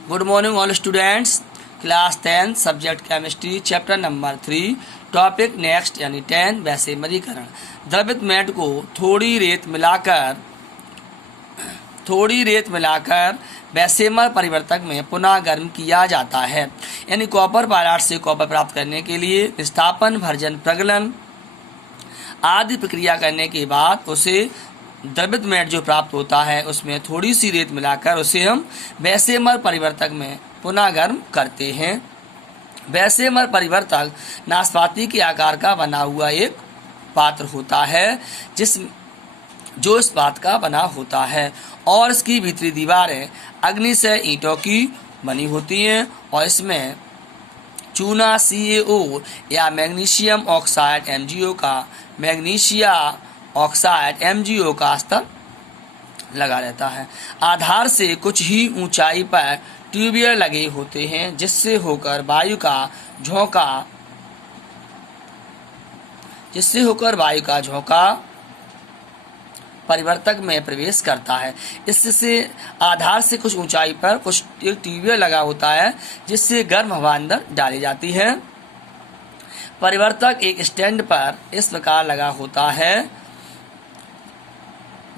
Good morning all students. Class 10 subject chemistry chapter number 3 topic next यानी 10 वैसेमरीकरण। द्रवित met को थोड़ी रेत मिलाकर वैसेमर परिवर्तक में पुनः गर्म किया जाता है। यानी कॉपर पायलाट से कॉपर प्राप्त करने के लिए विस्थापन, भर्जन, प्रगलन आदि प्रक्रिया करने के बाद उसे द्रवित मेट जो प्राप्त होता है उसमें थोड़ी सी रेत मिलाकर उसे हम वैसेमर परिवर्तक में पुनः गर्म करते हैं। वैसेमर परिवर्तक नाशपाती के आकार का बना हुआ एक पात्र होता है जो इस बात का बना होता है और इसकी भीतरी दीवारें अग्नि से ईंटों की बनी होती हैं और इसमें चूना CaO या मैग्नीशियम ऑक्साइड MgO का स्तर लगा रहता है। आधार से कुछ ही ऊंचाई पर ट्यूबवेल लगे होते हैं जिससे होकर वायु का झोंका परिवर्तक में प्रवेश करता है। इससे आधार से कुछ ऊंचाई पर कुछ एक ट्यूबवेल लगा होता है जिससे गर्म हवा अंदर डाली जाती है। परिवर्तक एक स्टैंड पर इस प्रकार लगा होता है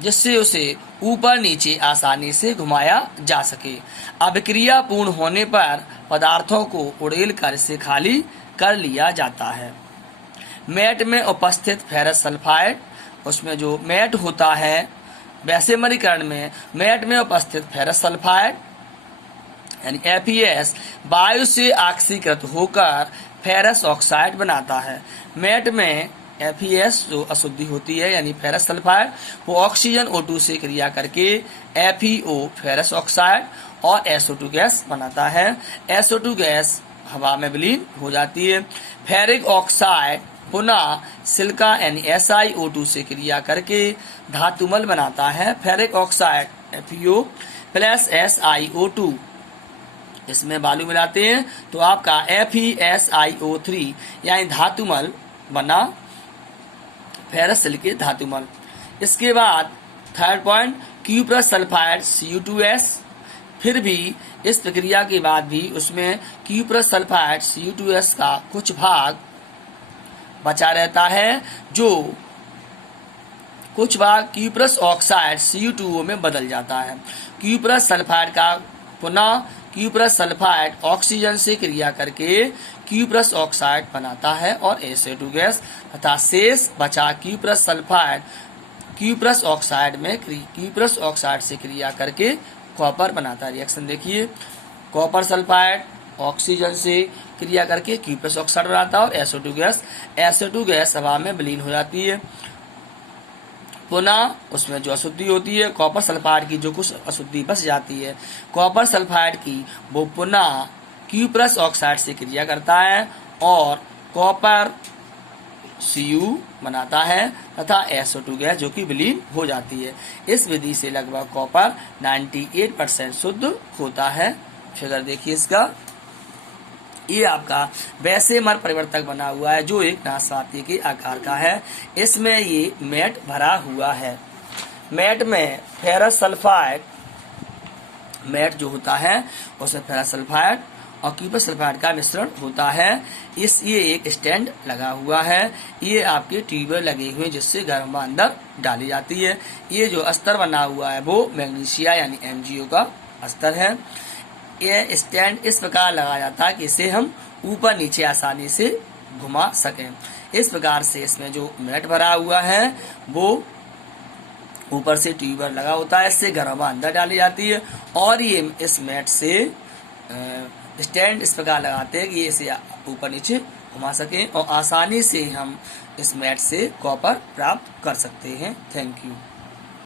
जिससे उसे ऊपर नीचे आसानी से घुमाया जा सके। अभिक्रिया पूर्ण होने पर पदार्थों को उड़ेल कर इसे खाली कर लिया जाता है। मेट में उपस्थित फेरस सल्फाइड, उसमें जो मेट होता है वैसेमरीकरण में मेट में उपस्थित फेरस सल्फाइड यानी FeS वायु से ऑक्सीकृत होकर फेरस ऑक्साइड बनाता है। मेट में FeS जो अशुद्धि होती है यानी फेरस सल्फाइड वो ऑक्सीजन O2 से क्रिया करके FeO फेरस ऑक्साइड और SO2 गैस बनाता है। SO2 गैस हवा में विलीन हो जाती है। फेरिक ऑक्साइड पुनः सिलिका यानी SiO2 से क्रिया करके धातुमल बनाता है। Ferric oxide FeO plus SiO2 इसमें बालू मिलाते हैं तो आपका FeSiO3 यानी धातुमल बना फेरस सिलिकेट धातुमल। इसके बाद third point cuprous sulphide Cu2S। फिर भी इस प्रक्रिया के बाद भी उसमें क्यूप्रस सल्फाइड Cu2S का कुछ भाग बचा रहता है जो कुछ भाग क्यूप्रस ऑक्साइड Cu2O में बदल जाता है। क्यूप्रस सल्फाइड का पुनः क्यूप्रस सल्फाइड ऑक्सीजन से क्रिया करके क्यूप्रस ऑक्साइड बनाता है और SO2 गैस तथा शेष बचा क्यूप्रस सल्फाइड क्यूप्रस ऑक्साइड से क्रिया करके कॉपर बनाता है। रिएक्शन देखिए, कॉपर सल्फाइड ऑक्सीजन से क्रिया करके क्यूप्रस ऑक्साइड बनाता है और SO2 गैस हवा में विलीन हो जाती है। पुनः उसमें जो अशुद्धि होती है कॉपर सल्फाइड की जो कुछ अशुद्धि बच जाती है कॉपर सल्फाइड की वो पुनः क्यूप्रस ऑक्साइड से क्रिया करता है और कॉपर Cu बनाता है तथा SO2 गैस जो कि विलीन हो जाती है। इस विधि से लगभग कॉपर 98% शुद्ध होता है। फिगर देखिए इसका, ये आपका वैसेमर परिवर्तक बना हुआ है जो एक नाशपाती के आकार का है। इसमें ये मेट भरा हुआ है। मेट में फेरस सल्फाइड मेट जो होता है उसमें फेरस सल्फाइड और क्यूप्रस सल्फाइड का मिश्रण होता है। ये एक स्टैंड लगा हुआ है। ये आपके ट्यूबवेल लगे हुए जिससे गर्म हवा अंदर डाली जाती है। ये जो अस्तर बना हुआ है वो मैग्नीशिया यानी MgO का अस्तर है। यह स्टैंड इस प्रकार लगाया जाता है कि इसे हम ऊपर नीचे आसानी से घुमा सकें। इस प्रकार से इसमें जो मेट भरा हुआ है वो ऊपर से ट्यूबवेल लगा होता है, इससे गर्म हवा अंदर डाली जाती है और ये इस मेट से स्टैंड इस प्रकार लगाते हैं कि ये इसे ऊपर नीचे घुमा सकें और आसानी से हम इस मेट से कॉपर प्राप्त कर सकते हैं। Thank you.